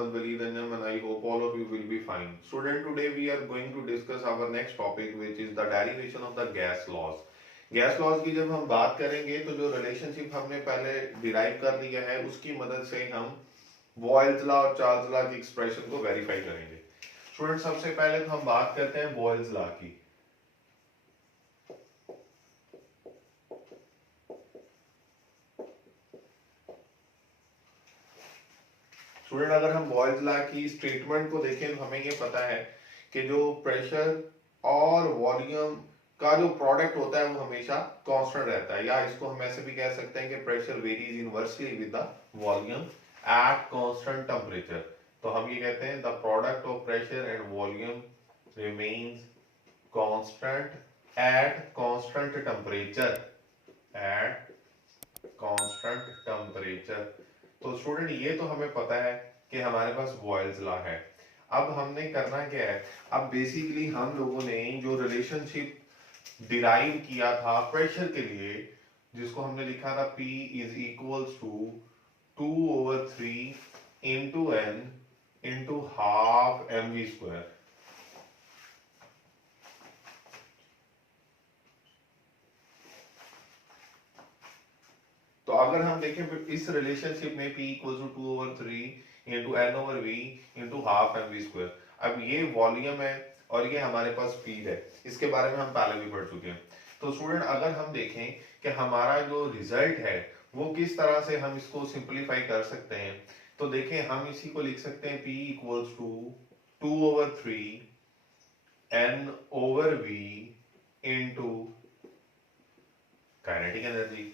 Muhammad Waleed Anjam and I hope all of you will be fine. Student, today we are going to discuss our next topic which is the derivation of the gas laws. Gas laws की जब हम बात करेंगे तो जो relationship हमने पहले derive कर लिया है उसकी मदद से हम बॉयल्स लॉ और चार्ल्स लॉ की एक्सप्रेशन को वेरीफाई करेंगे। स्टूडेंट, सबसे पहले तो हम बात करते हैं बॉयल्स लॉ की। स्टूडेंट, अगर हम बॉयल्स लॉ की स्टेटमेंट को देखें तो हमें ये पता है कि जो प्रेशर और वॉल्यूम का जो प्रोडक्ट होता है वो हमेशा कांस्टेंट रहता है, या इसको हम ऐसे भी कह सकते हैं कि pressure varies inversely with the volume at constant temperature. तो हम ये कहते हैं the product of pressure and volume remains constant at constant temperature, at constant temperature. तो स्टूडेंट, ये तो हमें पता है कि हमारे पास बॉयल्स लॉ है। अब हमने करना क्या है, अब बेसिकली हम लोगों ने जो रिलेशनशिप डिराइव किया था प्रेशर के लिए, जिसको हमने लिखा था P is equals to 2/3 into N into half mv square. तो अगर हम देखें इस रिलेशनशिप में P equals to 2/3 into N/V into half mv square. अब ये वॉल्यूम है और ये हमारे पास स्पीड है, इसके बारे में हम पहले भी पढ़ चुके हैं। तो स्टूडेंट, अगर हम देखें कि हमारा जो रिजल्ट है वो किस तरह से हम इसको सिंपलीफाई कर सकते हैं, तो देखें हम इसी को लिख सकते हैं P equals to 2/3 N/V into kinetic energy.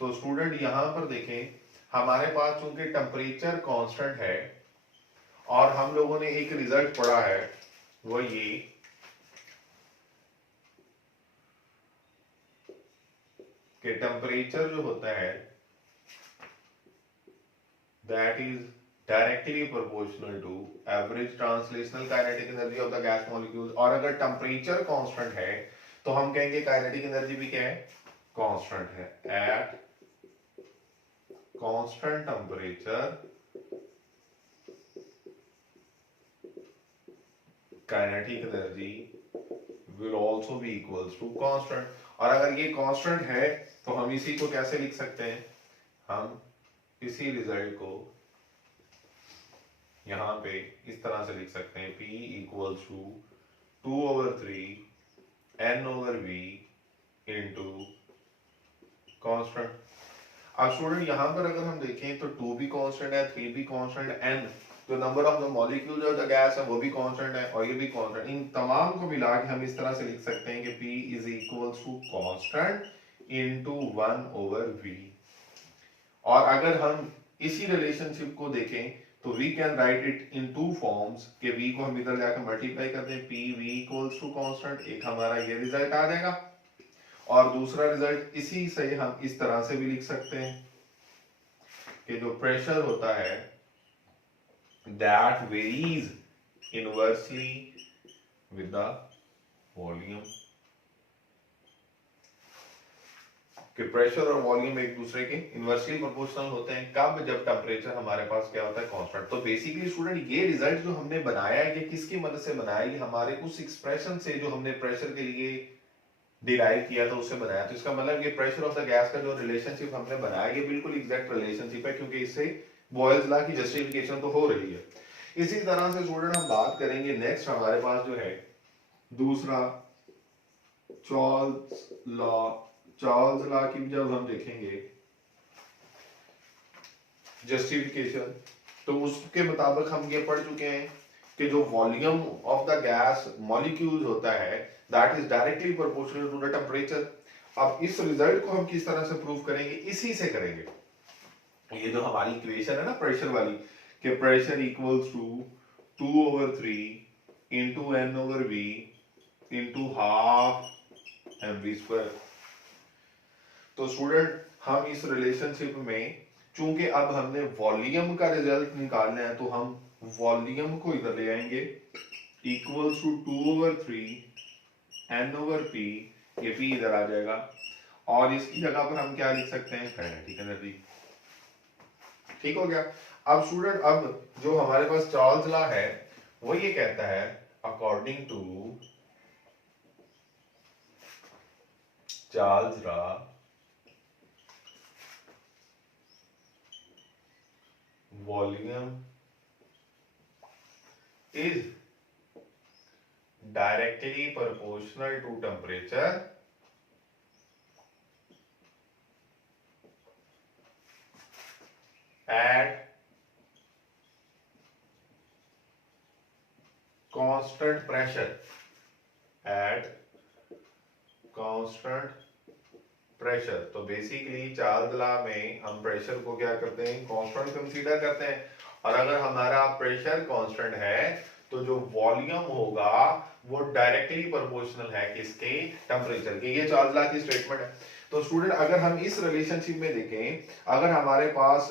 तो स्टूडेंट, यहां पर देखें हमारे पास चूंकि टेम्परेचर कांस्टेंट है और हम लोगों ने एक रिजल्ट पढ़ा है वो ये कि टेम्परेचर जो होता है that is directly proportional to average translational kinetic energy of the gas molecules. और अगर टेम्परेचर कांस्टेंट है तो हम कहेंगे काइनेटिक एनर्जी भी क्या है, कांस्टेंट है। At constant temperature kinetic energy will also be equals to constant। और अगर ये कांस्टेंट है तो हम इसी को कैसे लिख सकते हैं, हम इसी रिजल्ट को यहां पे इस तरह से लिख सकते हैं P equals to 2/3 N/V into constant. अब स्टूडेंट, यहां पर अगर हम देखें तो 2 भी कांस्टेंट है, 3 भी कांस्टेंट है, N जो number of the molecules of the gas है वो भी कांस्टेंट है और ये भी कांस्टेंट। इन तमाम को मिला के हम इस तरह से लिख सकते हैं कि P is equals to constant into 1/V। और अगर हम इसी रिलेशनशिप को देखें तो we can write it in two forms कि V को हम इधर जाकर मल्टीप्लाई कर दें, PV इक्वल्स टू कांस्टेंट, एक हमारा ये रिजल्ट आ जाएगा और दूसरा रिजल्ट इसी से हम इस तरह से भी लिख सकते हैं कि जो प्रेशर होता है that varies inversely with the volume, कि प्रेशर और वॉल्यूम एक दूसरे के इनवर्सली प्रोपोर्शनल होते हैं। कब? जब टेम्परेचर हमारे पास क्या होता है, कांस्टेंट। तो बेसिकली स्टूडेंट, ये रिजल्ट जो हमने बनाया है ये किसकी मदद से बनाया है, ये हमारे उस एक्सप्रेशन से जो हमने प्रेशर के लिए डिराइव किया था उससे बनाया। तो इसका मतलब ये प्रेशर ऑफ द गैस का जो रिलेशनशिप हमने बनाया ये बिल्कुल एग्जैक्ट रिलेशनशिप है, क्योंकि इससे बॉयल्स लॉ की जस्टिफिकेशन तो हो रही है। इसी तरह से स्टूडेंट हम बात करेंगे नेक्स्ट, हमारे पास जो है दूसरा चार्ल्स लॉ। चार्ल्स लॉ की जब हम देखेंगे जस्टिफिकेशन तो उसके मुताबिक हम ये पढ़ चुके हैं कि जो volume of the gas molecules होता है that is directly proportional to the temperature. अब इस रिजल्ट को हम किस तरह से प्रूव करेंगे, इसी से करेंगे। ये जो हमारी इक्वेशन है ना प्रेशर वाली, कि pressure equals to 2/3 into N/V into half mv square. तो स्टूडेंट, हम इस रिलेशनशिप में चूंकि अब हमने वॉल्यूम का रिजल्ट निकालना है तो हम वॉल्यूम को इधर ले आएंगे, इक्वल्स टू 2/3 N/P, ये P इधर आ जाएगा और इसकी जगह पर हम क्या लिख सकते हैं, काइनेटिक एनर्जी। ठीक हो गया। अब स्टूडेंट, अब जो हमारे पास चार्ल्स लॉ है वो ये कहता है according to Charles law volume is directly proportional to temperature at constant pressure at constant pressure. तो बेसिकली चार्ल्स लॉ में हम प्रेशर को क्या करते हैं, कांस्टेंट कंसीडर करते हैं, और अगर हमारा प्रेशर कांस्टेंट है तो जो वॉल्यूम होगा वो डायरेक्टली प्रोपोर्शनल है किसके, टेम्परेचर के। ये चार्ल्स लॉ की स्टेटमेंट है। तो स्टूडेंट अगर हम इस रिलेशनशिप में देखें, अगर हमारे पास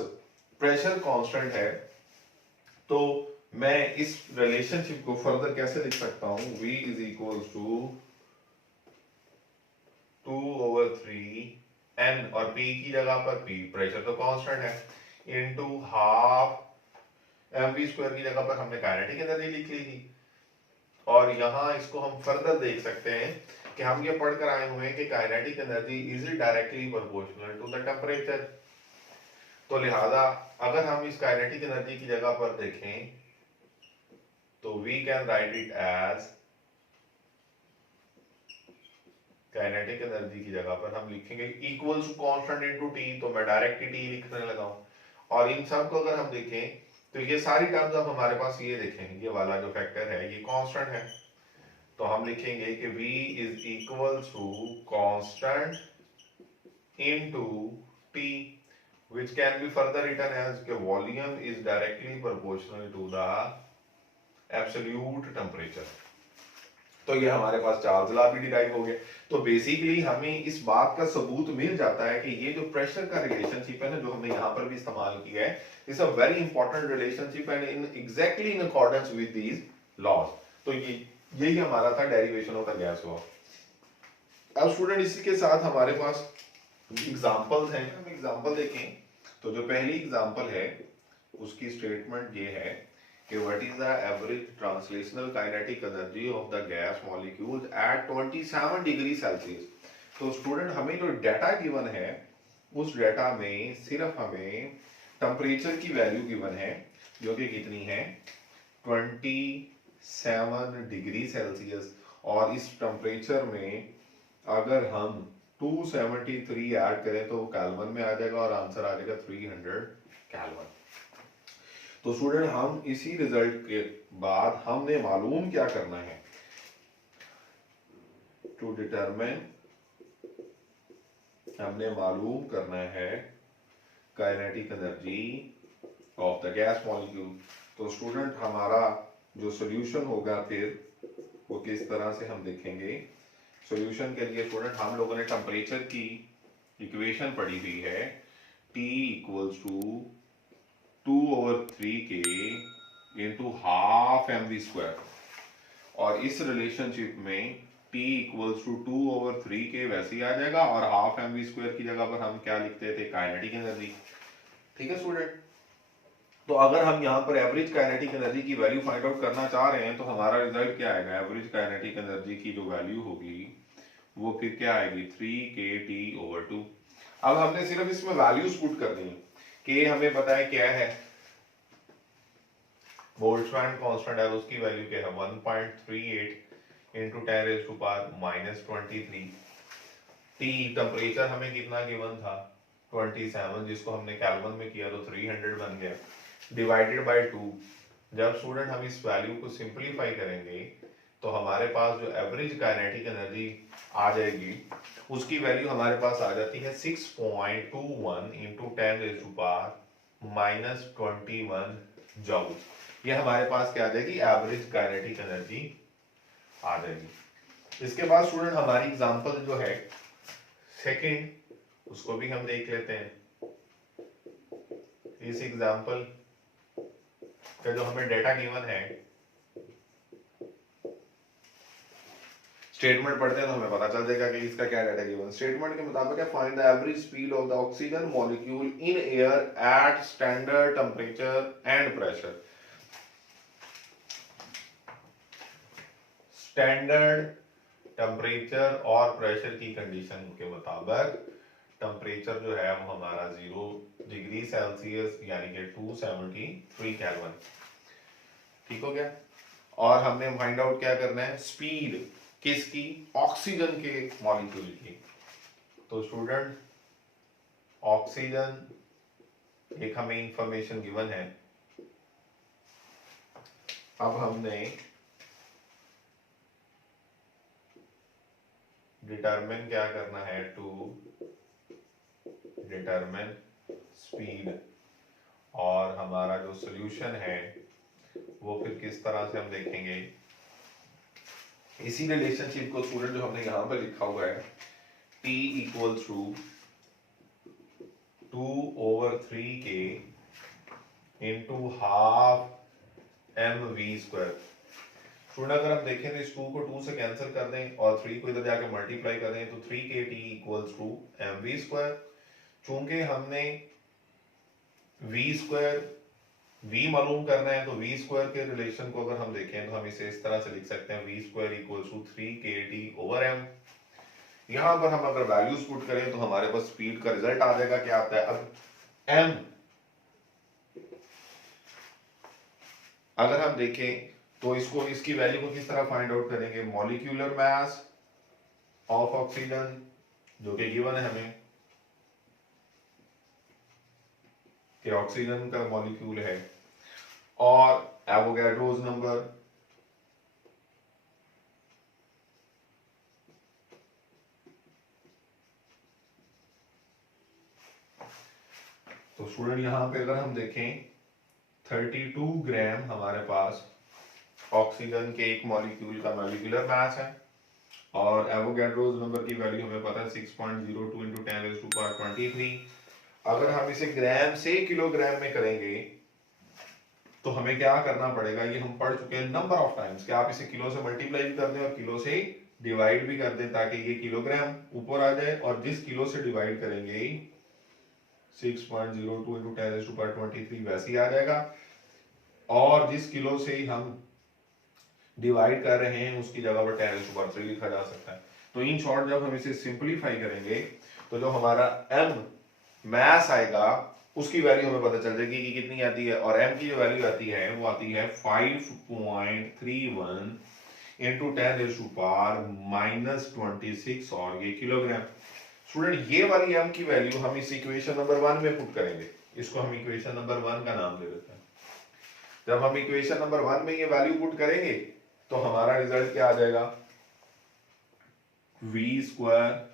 प्रेशर कांस्टेंट है तो मैं इस रिलेशनशिप को फर्दर कैसे लिख सकता हूं, V is equal to 2/3 n, और P की जगह पर P प्रेशर तो कांस्टेंट है, इनटू हाफ mv² की जगह पर हमने काइनेटिक एनर्जी लिख ली थी। और यहां इसको हम फर्दर देख सकते हैं कि हम ये पढ़कर आए हुए हैं कि kinetic energy is directly proportional to the temperature. तो लिहाजा अगर हम इस काइनेटिक एनर्जी की जगह पर देखें तो we can write it as, kinetic energy की जगह पर हम लिखेंगे equal to constant into T, तो मैं डायरेक्ट टी लिखने लगा हूं। और इन सब को अगर हम देखें तो ये सारी टर्म्स अब हमारे पास ये देखें, ये वाला जो फैक्टर है ये कांस्टेंट है, तो हम लिखेंगे कि V is equal to constant into T, which can be further written as कि volume is directly proportional to the absolute temperature। तो ये हमारे पास चार्ल्स लॉ भी डिराइव हो गया। तो बेसिकली हमें इस बात का सबूत मिल जाता है कि ये जो प्रेशर का रिलेशनशिप है ना, जो हमने यहाँ पर भी इस्तेमाल किया है, is a very important relationship and in exactly in accordance with these laws. तो यही हमारा था derivation of the gas law. अब स्टूडेंट इसी के साथ हमारे पास एग्जांपल्स हैं, हम एग्जांपल देखें। तो जो पहली एग्जांपल है उसकी स्टेटमेंट ये है कि what is the average translational kinetic energy of the gas molecules at 27 degree Celsius. तो स्टूडेंट हमें जो डाटा गिवन है उस डाटा में सिर्फ हमें टेम्परेचर की वैल्यू गिवन है जो कि कितनी है 27 डिग्री सेल्सियस, और इस टेम्परेचर में अगर हम 273 ऐड करें तो वो केल्विन में आ जाएगा और आंसर आ जाएगा 300 केल्विन। तो स्टूडेंट हम इसी रिजल्ट के बाद हमने मालूम क्या करना है, टू डिटरमिन, हमने मालूम करना है kinetic energy of the gas molecule. तो स्टूडेंट हमारा जो सॉल्यूशन होगा फिर वो किस तरह से हम देखेंगे। सॉल्यूशन के लिए स्टूडेंट हम लोगों ने टेम्परेचर की इक्वेशन पढ़ी हुई है, T equals to 2/3 into half mv², और इस रिलेशनशिप में T इक्वल्स टू 2/3 वैसे ही आ जाएगा, और हाफ mv² की जगह पर हम क्या लिखते थे, काइनेटिक एनर्जी। ठीक है स्टूडेंट। तो अगर हम यहाँ पर एवरेज काइनेटिक एनर्जी की वैल्यू फाइंड आउट करना चाह रहे हैं तो हमारा रिजल्ट क्या आएगा, एवरेज काइनेटिक एनर्जी की जो वैल्यू होगी वो फिर क्या आएगी 3kT/2। अब हमने सिर्फ इसमें वैल्यूज पुट करनी है कि हमें पता है क्या है, बोल्ट्जमैन कांस्टेंट है, उसकी वैल्यू क्या है 1.38 इंटू 10⁻⁻23। टी टेम्परेचर हमें कितना गिवन था 27, जिसको हमने केल्विन में किया तो 300 बन गया, डिवाइडेड बाय 2। जब स्टूडेंट हम इस वैल्यू को सिंपलीफाई करेंगे तो हमारे पास जो एवरेज काइनेटिक एनर्जी आ जाएगी उसकी वैल्यू हमारे पास आ जाती है 6.21 इंटू 10⁻⁻21 जूल। ये हमारे पास क्या आ जाएगी, एवरेज काइनेटिक एनर्जी आ जाएगी। इसके बाद स्टूडेंट हमारी एग्जांपल जो है सेकंड, उसको भी हम देख लेते हैं। इस एग्जांपल का जो हमें डेटा गिवन है, स्टेटमेंट पढ़ते हैं तो हमें पता चल जाएगा कि इसका क्या डाटा गिवन। स्टेटमेंट के मुताबिक है find the average speed of the oxygen molecule in air at standard temperature and pressure. Standard temperature और प्रेशर की कंडीशन के मुताबिक टेम्परेचर जो है वो हमारा 0 डिग्री सेल्सियस यानी कि 273 केल्विन, ठीक हो गया। और हमने फाइंड आउट क्या करना है, स्पीड किसकी, ऑक्सीजन के मॉलिक्यूल की। तो स्टूडेंट ऑक्सीजन एक हमें इंफॉर्मेशन गिवन है, अब हमने डिटरमिन क्या करना है, टू डिटरमिन स्पीड। और हमारा जो सॉल्यूशन है वो फिर किस तरह से हम देखेंगे, इसी रिलेशनशिप को स्टूडेंट जो हमने यहां पर लिखा हुआ है T इक्वल्स टू 2/3 के into half mv square. Student अगर हम देखें तो इस 2 को 2 से कैंसिल कर दें और 3 को इधर जाके मल्टीप्लाई कर दें तो 3kt equals to mv square. चूंकि हमने v स्क्वायर v मालूम करना है तो v स्क्वायर के रिलेशन को अगर हम देखें तो हम इसे इस तरह से लिख सकते हैं v square equals to 3kt/m। यहां पर हम अगर वैल्यूज पुट करें तो हमारे पास स्पीड का रिजल्ट आ जाएगा, क्या आता है। अब m अगर हम देखें तो इसको, इसकी वैल्यू को किस तरह फाइंड आउट करेंगे, मॉलिक्यूलर मास ऑफ ऑक्सीजन जो कि गिवन है हमें कि ऑक्सीजन का मॉलिक्यूल है, और एवोगैड्रोस नंबर, तो स्टूडेंट यहां पे अगर हम देखें 32 ग्राम हमारे पास ऑक्सीजन के एक मॉलिक्यूल का मॉलिक्यूलर मास है, और एवोगैड्रोस नंबर की वैल्यू हमें पता है 6.02 इंटू 10⁻23। अगर हम इसे ग्राम से किलोग्राम में करेंगे तो हमें क्या करना पड़ेगा, ये हम पढ़ चुके हैं नंबर ऑफ टाइम्स कि आप इसे किलो से मल्टीप्लाई भी कर दें और किलो से डिवाइड भी कर दें ताकि ये किलोग्राम ऊपर आ जाए, और जिस किलो से डिवाइड करेंगे 6.02 इंटू 10⁻23 वैसे ही आ जाएगा, और जिस किलो से हम डिवाइड कर रहे हैं उसकी जगह पर 10⁻3 लिखा जा सकता है। तो इन शॉर्ट जब हम इसे सिंपलीफाई करेंगे तो जो हमारा m मैस आएगा उसकी वैल्यू हमें पता चल जाएगी कि कितनी आती है, और m की जो वैल्यू आती है वो आती है 5.31 इंटू 10⁻⁻26 और ये किलोग्राम। स्टूडेंट ये वाली m की वैल्यू हम इस इक्वेशन नंबर 1 में पुट करेंगे, इसको हम इक्वेशन नंबर 1 का नाम दे देते हैं। जब हम इक्वेशन नंबर 1 में ये वैल्यू पुट करेंगे तो हमारा रिजल्ट क्या आ जाएगा, v square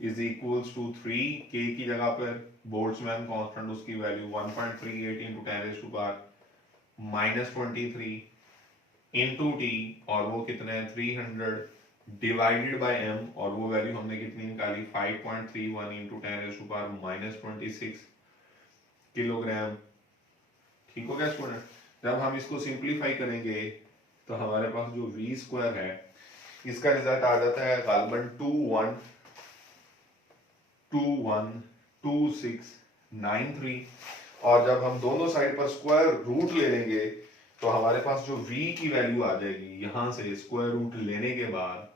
is equals to 3 k की जगह पर बोल्ट्जमैन कांस्टेंट उसकी वैल्यू 1.38 इंटू 10⁻⁻23 इंटू t, और वो कितना है 300 डिवाइडेड बाय m, और वो वैल्यू हमने कितनी निकाली 5.31 इंटू 10⁻⁻26 किलोग्राम। ठीक हो गया स्टूडेंट। जब हम इसको सिंप्लीफाई करेंगे तो हमारे पास जो v स्क्वायर है इसका रिजल्ट आ जाता है गालबन 212693, और जब हम दोनों साइड पर स्क्वायर रूट ले लेंगे तो हमारे पास जो v की वैल्यू आ जाएगी यहां से स्क्वायर रूट लेने के बाद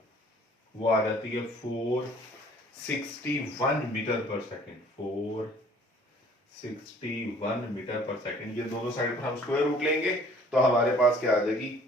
वो आ जाती है 461 मीटर पर सेकेंड, 461 मीटर पर सेकेंड। ये दोनों साइड पर हम स्क्वायर रूट लेंगे तो हमारे पास क्या आ जाएगी,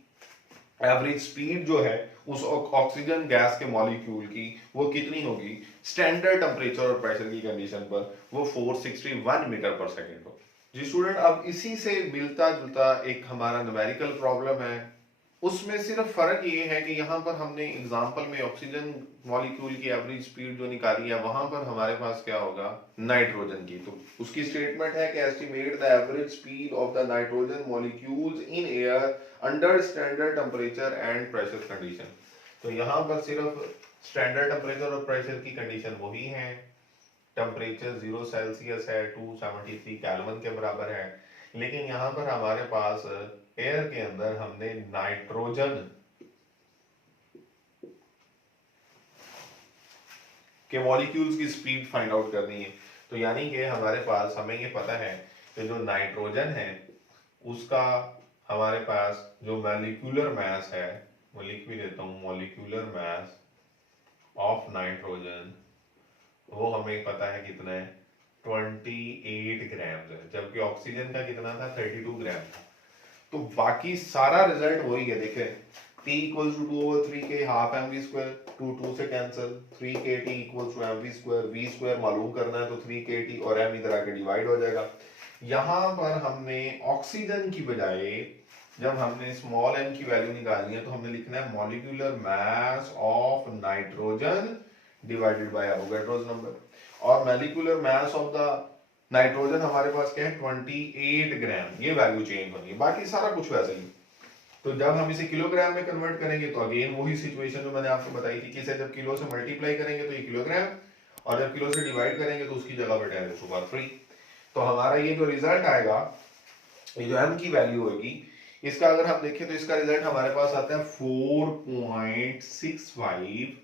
एवरेज स्पीड जो है उस ऑक्सीजन गैस के मॉलिक्यूल की वो कितनी होगी, स्टैंडर्ड टेम्परेचर और प्रेशर की कंडीशन पर वो 461 मीटर पर सेकेंड होगी। जी स्टूडेंट, अब इसी से मिलता जुलता एक हमारा न्यूमेरिकल प्रॉब्लम है, उसमें सिर्फ फर्क ये है कि यहाँ पर हमने एग्जांपल में ऑक्सीजन मॉलिक्यूल की एवरेज स्पीड जो निकाली है वहां पर हमारे पास क्या होगा, नाइट्रोजन की। तो उसकी स्टेटमेंट है कि estimate the average speed of the nitrogen molecules in air under standard temperature and pressure condition. तो यहाँ पर सिर्फ स्टैंडर्ड टेम्परेचर और प्रेशर की कंडीशन वही है, टेम्परेचर 0 सेल्सियस है, 273 केल्विन के बराबर है, लेकिन यहाँ पर हमारे पास एयर के अंदर हमने नाइट्रोजन कि मॉलिक्यूल्स की स्पीड फाइंड आउट करनी है। तो यानी कि हमारे पास हमें ये पता है कि जो नाइट्रोजन है उसका हमारे पास जो मॉलिक्यूलर मास है, वो लिख भी देता हूँ, मॉलिक्यूलर मास ऑफ नाइट्रोजन, वो हमें पता है कितना है, 28 ग्राम है, जबकि ऑक्सीजन का कितना था, 32 ग्राम था। तो बाकी सारा रिजल्ट वही है, देखें T इक्वल्स टू 2/3 के हाफ एम वी स्क्वायर, 2 से cancel, 3 kT equals to M V square, V square मालूम करना है तो 3 kT और एम इधर आके डिवाइड हो जाएगा। यहां पर हमने ऑक्सीजन की बजाय जब हमने स्मॉल एम की वैल्यू निकालनी है तो हमने लिखना है molecular mass of nitrogen divided by Avogadro's number, और molecular mass of the nitrogen हमारे पास क्या है, 28 ग्राम, ये वैल्यू चेंज होनी है, बाकी सारा कुछ वैसे ही। तो जब हम इसे किलोग्राम में कन्वर्ट करेंगे तो अगेन वही सिचुएशन जो मैंने आपको बताई थी कि इसे जब किलो से मल्टीप्लाई करेंगे तो ये किलोग्राम, और जब किलो से डिवाइड करेंगे तो उसकी जगह पर 10⁻³ तो हमारा ये जो रिजल्ट आएगा, ये जो m की वैल्यू होगी, इसका अगर हम देखें तो इसका रिजल्ट हमारे पास आता है 4.65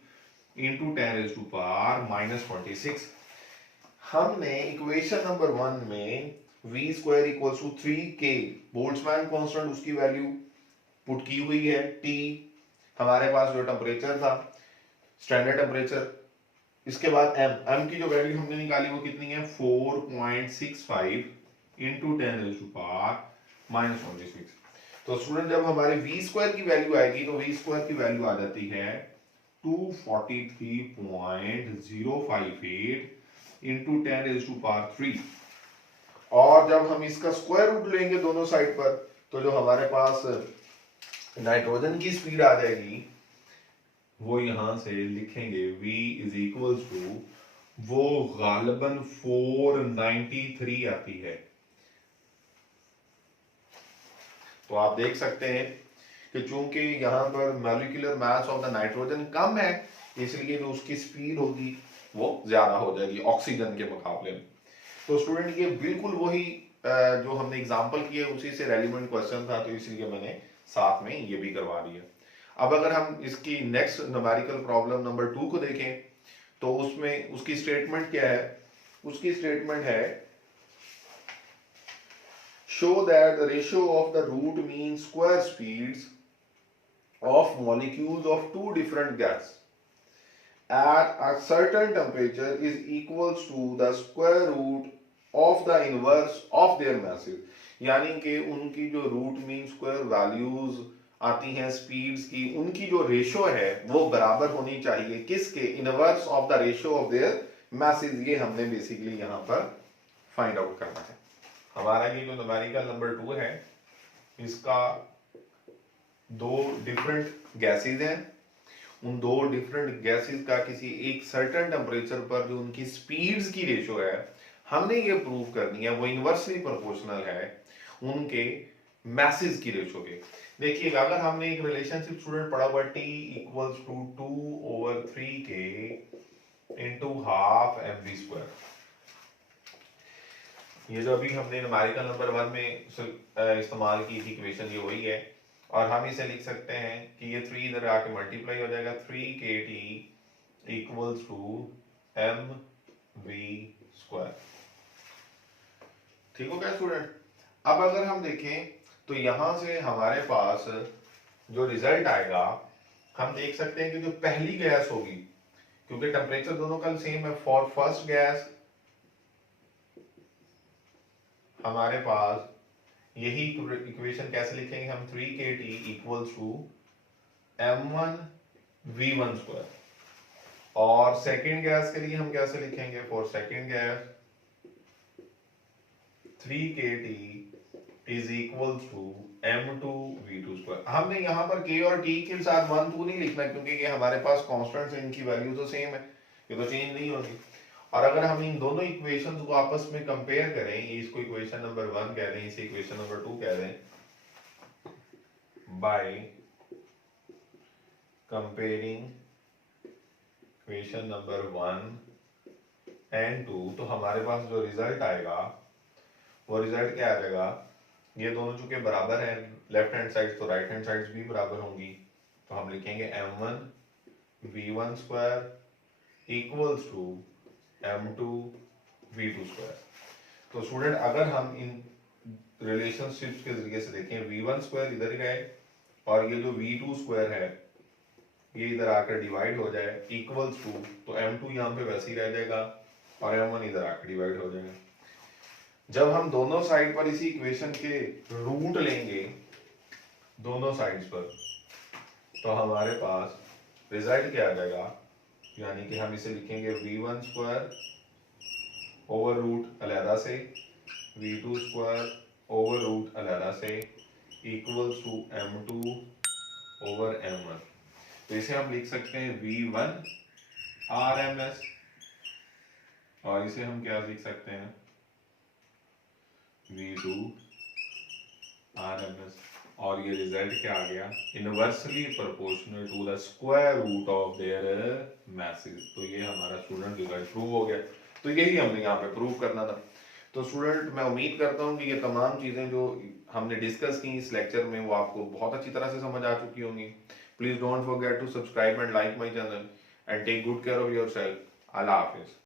इंटू 10⁻⁻46। हमने इक्वेशन नंबर 1 में v square equals to 3k Boltzmann constant उसकी वैल्यू पुट की हुई है, T हमारे पास जो टेम्परेचर था, स्टैंडर्ड टेम्परेचर, इसके बाद m की जो वैल्यू हमने निकाली वो कितनी है, 4.65 इंटू 10⁻⁻46। तो स्टूडेंट जब हमारे v स्क्वायर की वैल्यू आएगी तो v स्क्वायर की वैल्यू आ जाती है 243.058 इंटू 10⁻3, और जब हम इसका स्क्वायर रूट लेंगे दोनों साइड पर तो जो हमारे पास नाइट्रोजन की स्पीड आ जाएगी वो यहां से लिखेंगे v इज इक्वल टू, वो गालिबन 493 आती है। तो आप देख सकते हैं कि चूंकि यहां पर molecular mass of the nitrogen कम है, इसलिए जो उसकी स्पीड होगी वो ज्यादा हो जाएगी ऑक्सीजन के मुकाबले में। तो स्टूडेंट ये बिल्कुल वही जो हमने एग्जांपल किए उसी से रेलिवेंट क्वेश्चन था, तो इसलिए मैंने साथ में ये भी करवा दिया। अब अगर हम इसकी नेक्स्ट न्यूमेरिकल प्रॉब्लम नंबर 2 को देखें तो उसमें उसकी स्टेटमेंट क्या है, उसकी स्टेटमेंट है show that the ratio of the root mean square speeds of molecules of two different gas at a certain temperature is equals to the square root of the inverse of their masses। यानी कि उनकी जो root mean square values आती हैं speeds की, उनकी जो ratio है वो बराबर होनी चाहिए किसके, inverse of the ratio of their message. ये हमने बेसिकली यहां पर फाइंड आउट करना है। हमारा ये जो न्यूमेरिकल नंबर 2 है, इसका दो डिफरेंट गैसेज हैं, उन दो डिफरेंट गैसेज का किसी एक सर्टेन टेम्परेचर पर जो उनकी स्पीड्स की रेशो है हमने ये प्रूव करनी है वो इनवर्सली प्रोपोर्शनल है उनके मैसेज की रेशो के। देखिएगा अगर हमने एक रिलेशनशिप स्टूडेंट पढ़ा हुआ T equals to 2/3k into half mv square, ये जो अभी हमने न्यूमेरिकल नंबर 1 में इस्तेमाल की थी इक्वेशन, ये वही है, और हम इसे लिख सकते हैं कि ये 3 इधर आके मल्टीप्लाई हो जाएगा, 3kT equals to mv square. ठीक हो गया स्टूडेंट। अब अगर हम देखें तो यहां से हमारे पास जो रिजल्ट आएगा, हम देख सकते हैं कि जो पहली गैस होगी, क्योंकि टेम्परेचर दोनों का सेम है, फॉर फर्स्ट गैस हमारे पास यही इक्वेशन कैसे लिखेंगे हम, 3kT equals to m1v1 square, और सेकेंड गैस के लिए हम कैसे लिखेंगे, for second gas 3kT is equals to m2v2 square. हमने यहाँ पर k और t के साथ 1 2 नहीं लिखना क्योंकि ये हमारे पास कांस्टेंट्स हैं, इनकी वैल्यू तो सेम है, ये तो चेंज नहीं होगी। और अगर हम इन दोनों इक्वेशंस को आपस में कंपेयर करें, इसको इक्वेशन नंबर 1 कह दें, इसे इक्वेशन नंबर 2 कह दें, by comparing equation number 1 and 2, तो हमारे पास जो रिजल्ट आएगा वो रिजल्ट क्या आ जाएगा, ये दोनों चूंकि बराबर हैं, लेफ्ट हैंड साइड तो राइट हैंड साइड भी बराबर होंगी, तो हम लिखेंगे m1v1 square equals to m2 v2 square. तो स्टूडेंट अगर हम इन रिलेशनशिप्स के जरिए से देखें, v1 स्क्वायर इधर ही रहे और ये जो v2 स्क्वायर है ये इधर आकर डिवाइड हो जाए इक्वल्स टू, तो m2 यहाँ पे वैसे ही रह जाएगा और m1 इधर आकर डिवाइड हो जाएगा। जब हम दोनों साइड पर इसी इक्वेशन के रूट लेंगे दोनों साइड्स पर, तो हमारे पास रिजल्ट क्या आ जाएगा, यानी कि हम इसे लिखेंगे v1 स्क्वायर ओवर रूट अलहदा से v2 स्क्वायर ओवर रूट अलहदा से equals to m2 over m1। तो इसे हम लिख सकते हैं v1 rms और इसे हम क्या लिख सकते हैं v2 rms, और ये रिजल्ट क्या आ गया, inversely proportional to the square root of their masses. तो ये हमारा स्टूडेंट रिजल्ट प्रूव हो गया। तो यही हमने यहाँ पे प्रूव करना था। तो स्टूडेंट मैं उम्मीद करता हूँ कि ये तमाम चीज़ें जो हमने डिस्कस की इस लेक्चर में वो आपको बहुत अच्छी तरह से समझ आ चुकी होंगी। Please don't forget to subscribe and like my channel and take good care of yourself. Allah Hafiz.